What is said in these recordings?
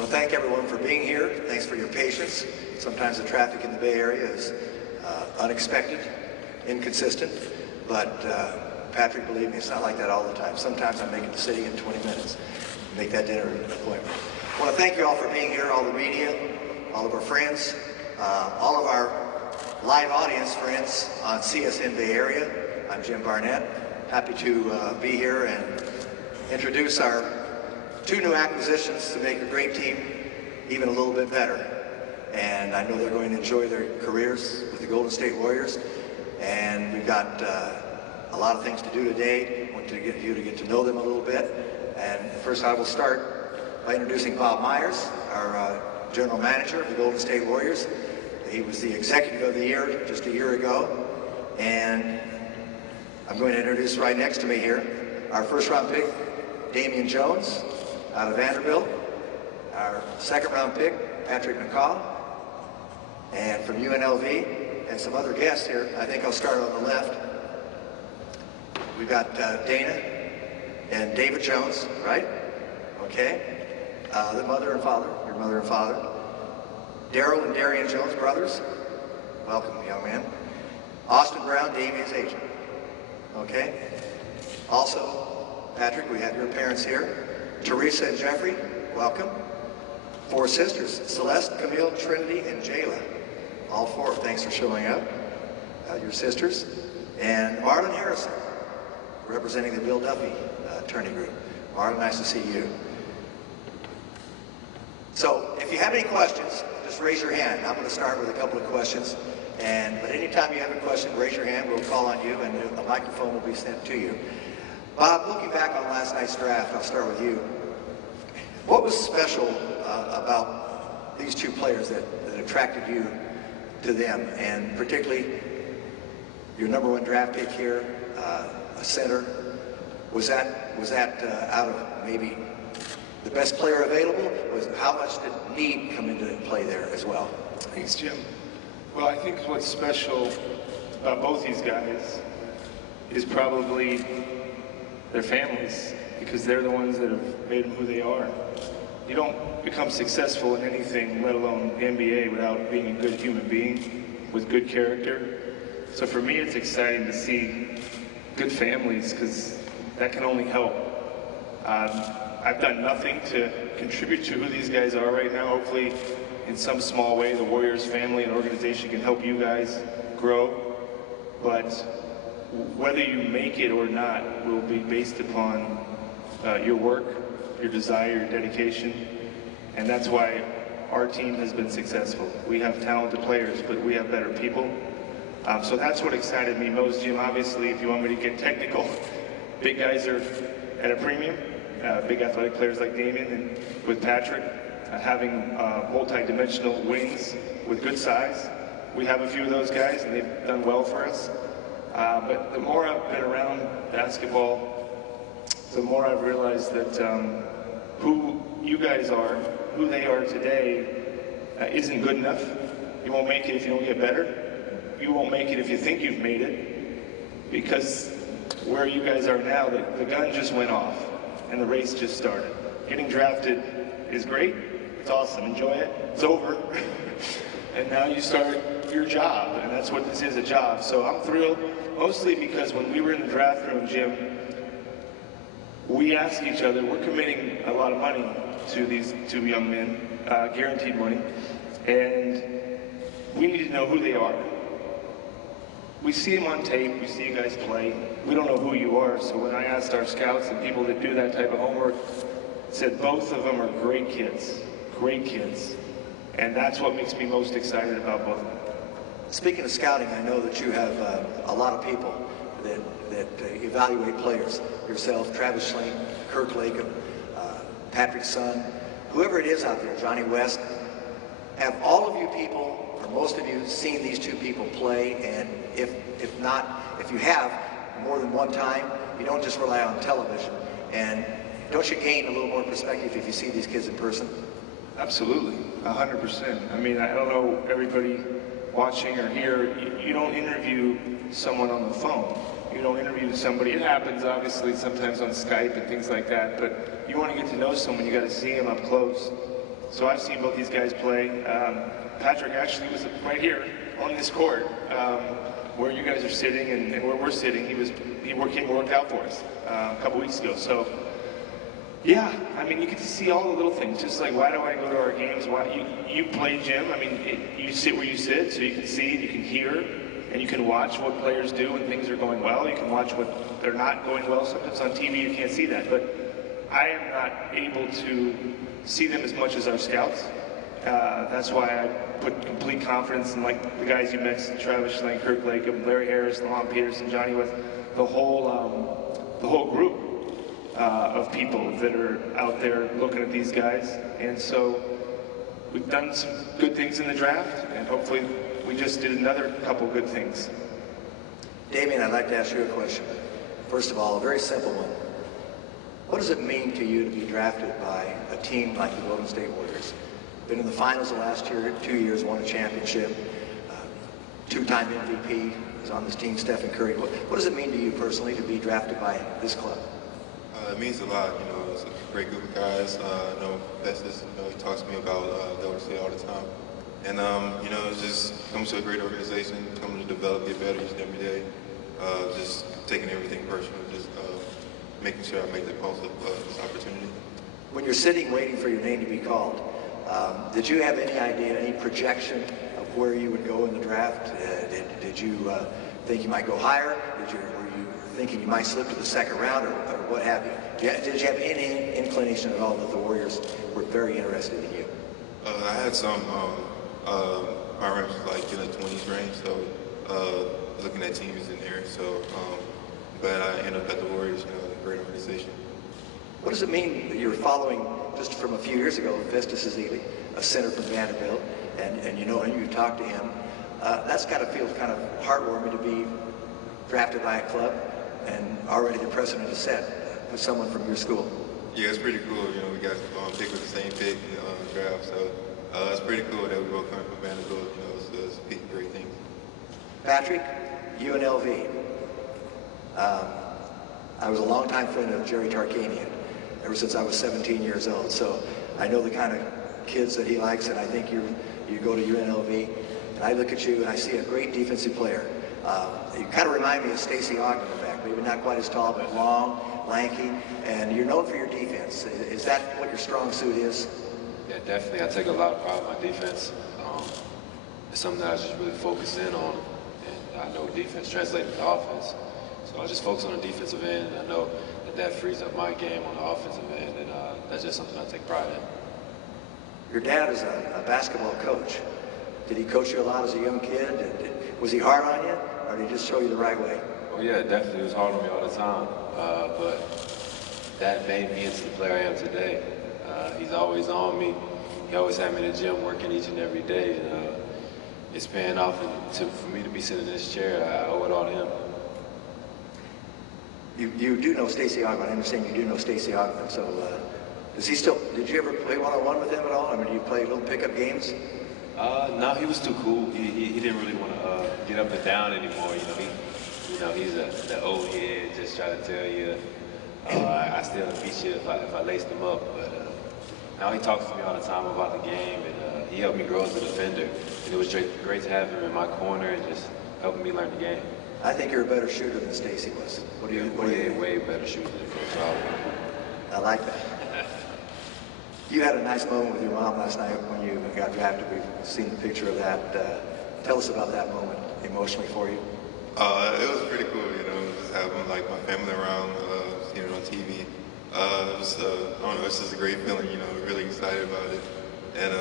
want to thank everyone for being here. Thanks for your patience. Sometimes the traffic in the Bay Area is unexpected, inconsistent, but Patrick, believe me, it's not like that all the time. Sometimes I make it to city in 20 minutes, make that dinner appointment. I want to thank you all for being here, all the media, all of our friends, all of our live audience friends on CSN Bay Area. I'm Jim Barnett, happy to be here and introduce our two new acquisitions to make a great team even a little bit better. And I know they're going to enjoy their careers with the Golden State Warriors. And we've got a lot of things to do today. I want you to get to know them a little bit. And first I will start by introducing Bob Myers, our general manager of the Golden State Warriors. He was the executive of the year just a year ago. And I'm going to introduce right next to me here our first round pick, Damian Jones, out of Vanderbilt. Our second round pick, Patrick McCaw. And from UNLV, and some other guests here. I think I'll start on the left. We've got Dana and David Jones, right? Okay. The mother and father, your mother and father. Daryl and Darian Jones, brothers. Welcome, young man. Austin Brown, Damian's agent. Okay. Also, Patrick, we have your parents here. Teresa and Jeffrey, welcome. Four sisters, Celeste, Camille, Trinity, and Jayla. All four, thanks for showing up. Your sisters. And Marlon Harrison, representing the Bill Duffy attorney group. Marlon, nice to see you. So, if you have any questions, just raise your hand. I'm going to start with a couple of questions. But anytime you have a question, raise your hand. We'll call on you, and a microphone will be sent to you. Bob, looking back on last night's draft, I'll start with you. What was special about these two players that attracted you to them, and particularly your #1 draft pick here, a center? Was that out of maybe the best player available? How much did need come into play there as well? Thanks, Jim. Well, I think what's special about both these guys is probably their families, because they're the ones that have made them who they are. You don't become successful in anything, let alone the NBA, without being a good human being with good character. So for me, it's exciting to see good families, because that can only help. I've done nothing to contribute to who these guys are right now. Hopefully, in some small way, the Warriors family and organization can help you guys grow. But whether you make it or not will be based upon your work, your desire, your dedication, and that's why our team has been successful. We have talented players, but we have better people. So that's what excited me most, Jim. Obviously, if you want me to get technical, big guys are at a premium. Big athletic players like Damian and with Patrick, having multi-dimensional wings with good size. We have a few of those guys, and they've done well for us. But the more I've been around basketball, the more I've realized that who you guys are, who they are today, isn't good enough. You won't make it if you don't get better. You won't make it if you think you've made it, because where you guys are now, the gun just went off and the race just started. Getting drafted is great. It's awesome. Enjoy it. It's over. And now you start your job, and that's what this is, a job. So I'm thrilled, mostly because when we were in the draft room, Jim, we asked each other, we're committing a lot of money to these two young men, guaranteed money, and we need to know who they are. We see them on tape, we see you guys play, we don't know who you are, so when I asked our scouts and people that do that type of homework, said both of them are great kids, and that's what makes me most excited about both of them. Speaking of scouting, I know that you have a lot of people that evaluate players. Yourself, Travis Schlenk, Kirk Lakem, Patrick's son, whoever it is out there, Johnny West. Have all of you people, or most of you, seen these two people play? And if not, if you have more than one time, you don't just rely on television. And don't you gain a little more perspective if you see these kids in person? Absolutely, 100%. I mean, I don't know everybody watching or here, you don't interview someone on the phone. You don't interview somebody. It happens, obviously, sometimes on Skype and things like that, but you want to get to know someone, you got to see them up close. So I've seen both these guys play. Patrick actually was right here on this court where you guys are sitting and where we're sitting. He worked out for us a couple weeks ago. So yeah, I mean, you get to see all the little things. Just like, why do I go to our games? Why you play gym? I mean, you sit where you sit, so you can see and you can hear and you can watch what players do when things are going well. You can watch what they're not going well. Sometimes on TV you can't see that, but I am not able to see them as much as our scouts. That's why I put complete confidence in, like, the guys you mentioned: Travis Schlenk, Kirk Lake, Larry Harris, Lamont Peterson, Johnny West, the whole group of people that are out there looking at these guys. And so we've done some good things in the draft, and hopefully we just did another couple good things. Damian, I'd like to ask you a question. First of all, a very simple one. What does it mean to you to be drafted by a team like the Golden State Warriors? Been in the finals the last 2 years, won a championship, two-time MVP, is on this team, Stephen Curry. What does it mean to you personally to be drafted by this club? It means a lot. You know, it's a great group of guys. I know Festus, he talks to me about Golden State all the time. And, it just comes to a great organization, comes to develop, get better each and every day. Just taking everything personal, just making sure I make the most of this opportunity. When you're sitting waiting for your name to be called, did you have any idea, any projection of where you would go in the draft? Did you think you might go higher? Were you thinking you might slip to the second round, or what have you? Did you have any inclination at all that the Warriors were very interested in you? I had some. My range was like in the 20s range, so looking at teams in there. So, but I ended up at the Warriors, a great organization. What does it mean that you're following, just from a few years ago, Festus Ezeli, a center from Vanderbilt, and you talked to him? That's got to feel kind of heartwarming to be drafted by a club, and already the precedent is set with someone from your school. Yeah, it's pretty cool. We got picked with the same pick in the draft, so it's pretty cool that we both come from Vanderbilt. It's speaking great things. Patrick, UNLV. I was a longtime friend of Jerry Tarkanian ever since I was 17 years old, so I know the kind of kids that he likes, and I think you go to UNLV, and I look at you and I see a great defensive player. You kind of remind me of Stacey Ogden, in fact. Maybe not quite as tall, but long, lanky, and you're known for your defense. Is that what your strong suit is? Yeah, definitely. I take a lot of pride in my defense. It's something that I just really focus in on, and I know defense translates to offense. So I just focus on the defensive end, and I know that frees up my game on the offensive end, and that's just something I take pride in. Your dad is a basketball coach. Did he coach you a lot as a young kid? Was he hard on you, or did he just show you the right way? Oh yeah, definitely. He was hard on me all the time, but that made me into the player I am today. He's always on me. He always had me in the gym working each and every day, and it's paying off. And for me to be sitting in this chair, I owe it all to him. You do know Stacey Ogden. I understand you do know Stacey Ogden. So did you ever play one-on-one with him at all? I mean, do you play little pickup games? No, he was too cool. He didn't really want to get up and down anymore. He's the old head, just trying to tell you, I still beat you if I laced him up. But now he talks to me all the time about the game, and he helped me grow as a defender. And it was great to have him in my corner and just helping me learn the game. I think you're a better shooter than Stacey was. What do you think? Way better shooter than Coach Oliver. I like that. You had a nice moment with your mom last night when you got drafted. We've seen the picture of that. Tell us about that moment emotionally for you. It was pretty cool, just having like my family around, seeing it on TV. It was, I don't know, it's just a great feeling, really excited about it. And,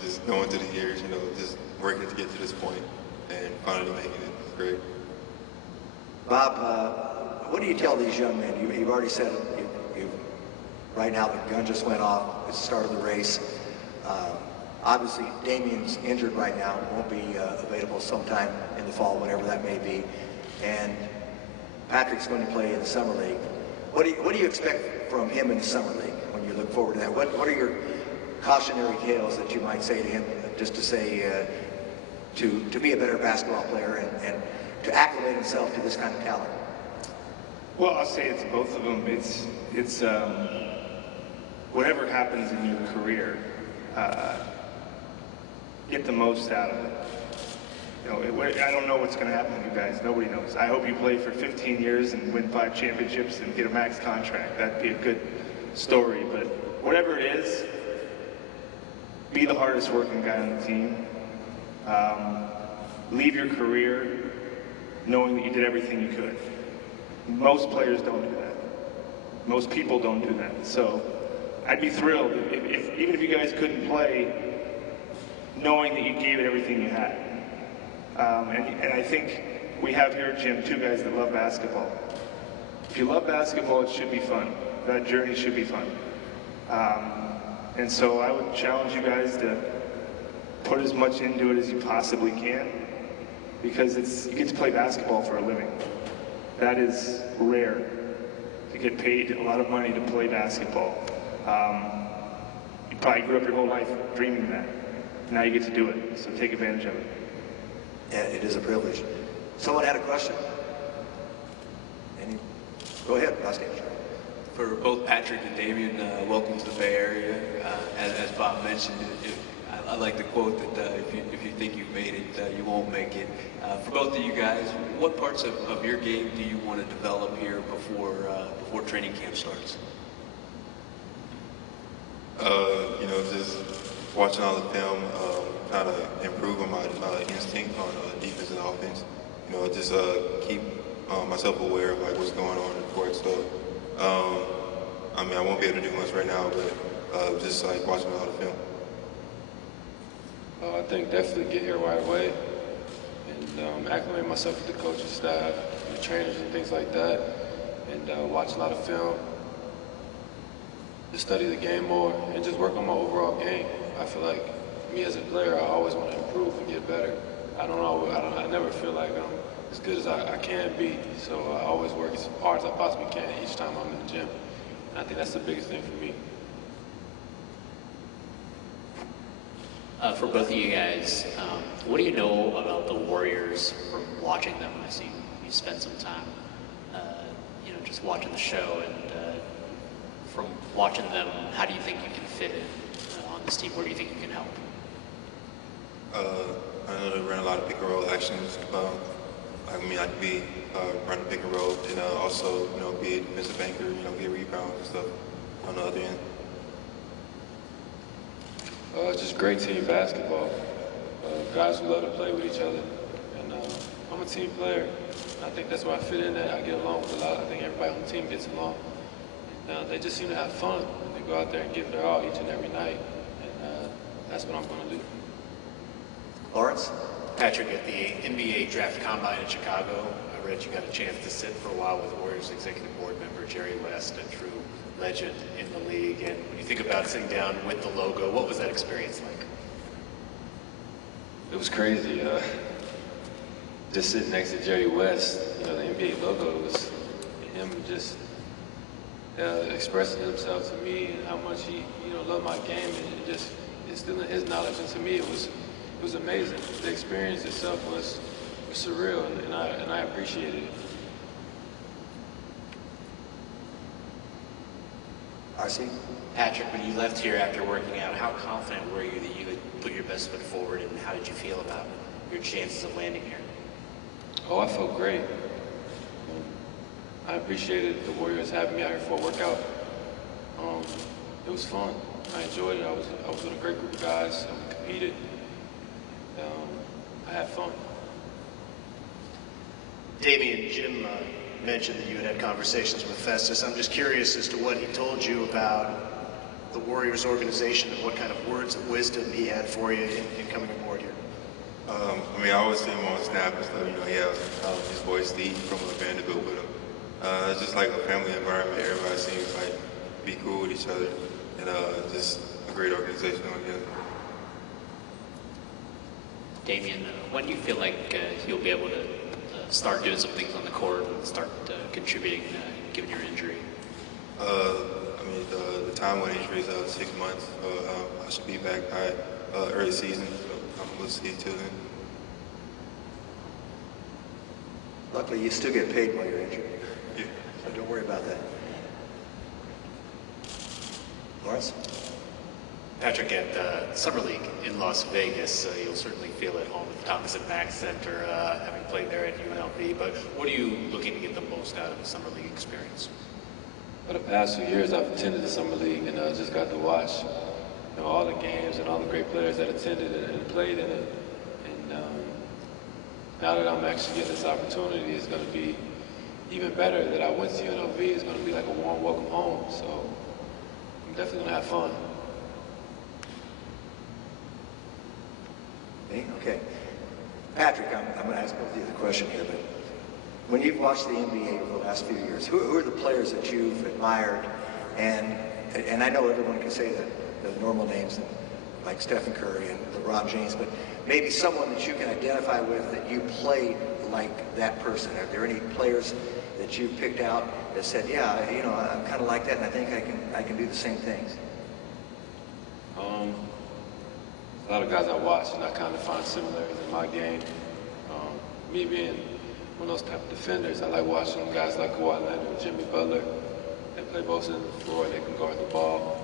just going through the years, just working to get to this point and finally making it. It's great. Bob, what do you tell these young men? You've already said it. Right now the gun just went off. It's the start of the race. Obviously, Damian's injured right now, won't be available sometime in the fall, whenever that may be. And Patrick's going to play in the Summer League. What do you expect from him in the Summer League when you look forward to that? What are your cautionary tales that you might say to him, just to say to be a better basketball player and to acclimate himself to this kind of talent? Well, I'll say it's both of them. whatever happens in your career, get the most out of it. You know, I don't know what's going to happen to you guys. Nobody knows. I hope you play for 15 years and win 5 championships and get a max contract. That'd be a good story. But whatever it is, be the hardest working guy on the team. Leave your career knowing that you did everything you could. Most players don't do that. Most people don't do that. So I'd be thrilled even if you guys couldn't play, knowing that you gave it everything you had. And I think we have here at gym 2 guys that love basketball. If you love basketball, it should be fun. That journey should be fun. And so I would challenge you guys to put as much into it as you possibly can, because you get to play basketball for a living. That is rare, to get paid a lot of money to play basketball. You probably grew up your whole life dreaming that. Now you get to do it, so take advantage of it. Yeah, it is a privilege. Someone had a question. Go ahead, Oscar. For both Patrick and Damian, welcome to the Bay Area. As Bob mentioned, I like the quote that if you think you've made it, you won't make it. For both of you guys, what parts of your game do you want to develop here before training camp starts? You know, just watching all the film, trying to improve on my instinct on defense and offense. You know, just keep myself aware of like what's going on in the court. So, I mean, I won't be able to do much right now, but just like watching all the film. I think definitely get here right away and acclimate myself with the coaching staff, the trainers and things like that, and watch a lot of film. Just study the game more and just work on my overall game. I feel like me as a player, I always want to improve and get better. I never feel like I'm as good as I can be. So I always work as hard as I possibly can each time I'm in the gym. And I think that's the biggest thing for me. For both of you guys, what do you know about the Warriors from watching them? I see you spent some time, just watching the show, and from watching them, how do you think you can fit in on this team? Where do you think you can help? I know they run a lot of pick and roll actions. I mean, I could be running pick and roll, and also, be a defensive banker, get rebounds and stuff on the other end. It's just great team basketball. Guys who love to play with each other. And I'm a team player. I think that's where I fit in at. I get along with a lot. I think everybody on the team gets along. And they just seem to have fun. They go out there and give their all each and every night. And that's what I'm going to do. Lawrence? Patrick, at the NBA Draft Combine in Chicago, I read you got a chance to sit for a while with Warriors Executive Board member Jerry West, a true legend in the league. And when you think about sitting down with the logo, what was that experience like? It was crazy. Just sitting next to Jerry West, the NBA logo, was him just expressing himself to me and how much he, loved my game and just instilling his knowledge into me. It was amazing. The experience itself was surreal, and I appreciated it. RC? Patrick, when you left here after working out, how confident were you that you would put your best foot forward, and how did you feel about your chances of landing here? Oh, I felt great. I appreciated the Warriors having me out here for a workout. It was fun. I enjoyed it. I was with a great group of guys. We competed. I had fun. Damian, Jim mentioned that you had conversations with Festus. I'm just curious as to what he told you about the Warriors organization and what kind of words of wisdom he had for you in coming aboard here. I mean, I always see him on Snap and stuff. He has his boy Steve from Vanderbilt with him. It's just like a family environment. Everybody seems like be cool with each other, and just a great organization altogether. Damian, when do you feel like you'll be able to start doing some things on the court and start contributing, given your injury? I mean, the time when injury is 6 months. I should be back by early season, so we'll see till then. Luckily, you still get paid while you're injured. Yeah. So don't worry about that. Lawrence? Patrick, at Summer League in Las Vegas, you'll certainly feel at home at the Thomas and Mack Center, having played there at UNLV. But what are you looking to get the most out of the Summer League experience? For the past few years, I've attended the Summer League and just got to watch all the games and all the great players that attended and played in it. And now that I'm actually getting this opportunity, it's going to be even better that I went to UNLV. It's going to be like a warm welcome home. So I'm definitely going to have fun. Okay. Patrick, I'm going to ask both of you the question here, but when you've watched the NBA over the last few years, who are the players that you've admired? And I know everyone can say the normal names like Stephen Curry and LeBron James, but maybe someone that you can identify with that you played like that person. Are there any players that you picked out that said, yeah, I'm kind of like that, and I think I can do the same things? A lot of guys I watch and I kind of find similarities in my game. Me being one of those type of defenders, I like watching guys like Kawhi Leonard and Jimmy Butler. They play both ends of the floor, they can guard the ball.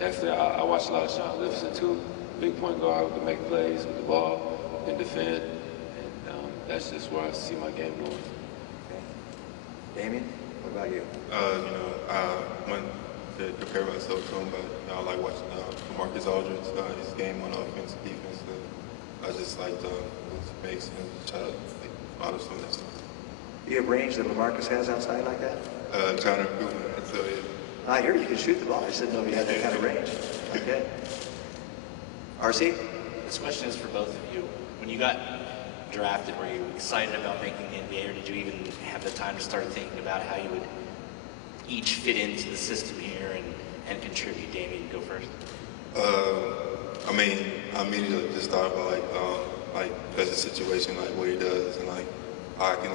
Actually, I watch a lot of Sean Livingston too. Big point guard who can make plays with the ball, can defend. And that's just where I see my game going. Okay. Damian, what about you? I went to compare myself to him, but I like watching Marcus Aldridge, his game on offense, defense. I just like his space and try to follow some of that stuff. Do you have range that LaMarcus has outside like that? Trying to improve it, I tell you. I hear you can shoot the ball. I just didn't know you had that kind of range. Okay. RC? This question is for both of you. When you got drafted, were you excited about making the NBA, or did you even have the time to start thinking about how you would each fit into the system here and contribute? Damian, go first. I mean, I immediately just thought about that's the situation, like what he does, and like how I can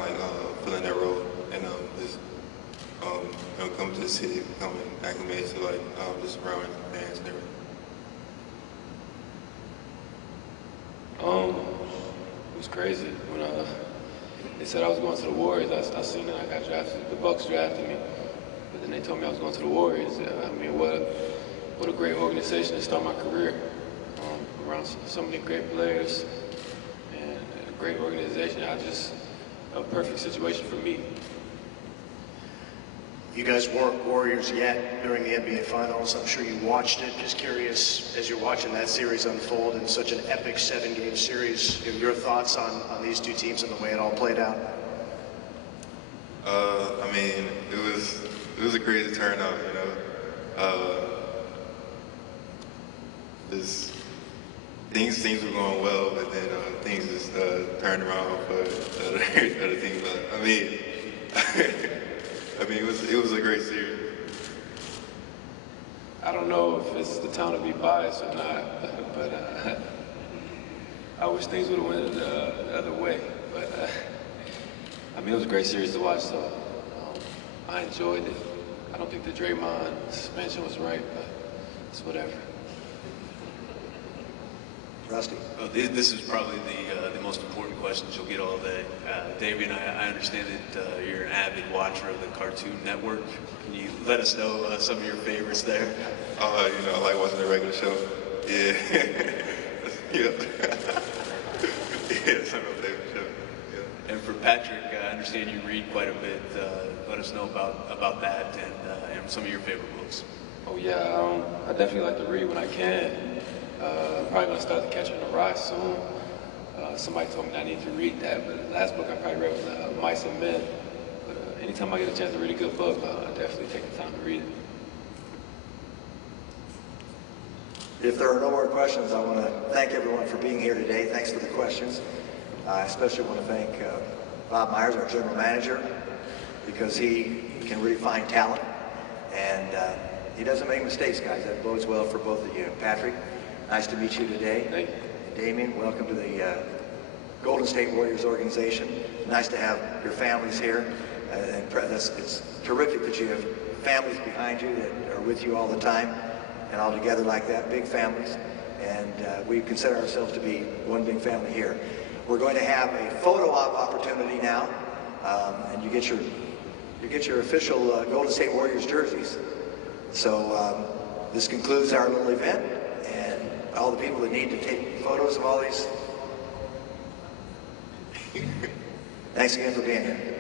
fill in that role, and just come to the city, becoming acclimated to just around fans and everything. It was crazy when they said I was going to the Warriors. I seen it. I got drafted. The Bucks drafted me, but then they told me I was going to the Warriors. I mean, what a great organization to start my career. Around so many great players and a great organization. A perfect situation for me. You guys weren't Warriors yet during the NBA Finals. I'm sure you watched it. Just curious, as you're watching that series unfold in such an epic 7-game series, your thoughts on these two teams and the way it all played out? I mean, it was a crazy turnout, Things were going well, but then things just turned around for other teams. But it was a great series. I don't know if it's the time to be biased or not, but I wish things would have went the other way. But it was a great series to watch, so I enjoyed it. I don't think the Draymond suspension was right, but it's whatever. Rusty? This is probably the most important questions you'll get all day. Damian, I understand that you're an avid watcher of the Cartoon Network. Can you let us know some of your favorites there? I like watching the regular show. Yeah. Yeah. Yeah, it's my favorite show. Yeah. And for Patrick, I understand you read quite a bit. Let us know about that and some of your favorite books. Oh yeah, I definitely like to read when I can. Probably gonna start The Catcher in the Rye soon. Somebody told me I need to read that, but the last book I probably read was Mice and Men. But anytime I get a chance to read a good book, I definitely take the time to read it. If there are no more questions, I want to thank everyone for being here today. Thanks for the questions. I especially want to thank Bob Myers, our general manager, because he can really find talent, and he doesn't make mistakes, guys. That bodes well for both of you. Patrick, nice to meet you today. Thank you. Damian, welcome to the Golden State Warriors organization. Nice to have your families here. It's terrific that you have families behind you that are with you all the time and all together like that, big families. And we consider ourselves to be one big family here. We're going to have a photo op opportunity now, and you get your official Golden State Warriors jerseys. So this concludes our little event, and all the people that need to take photos of all these, thanks again for being here.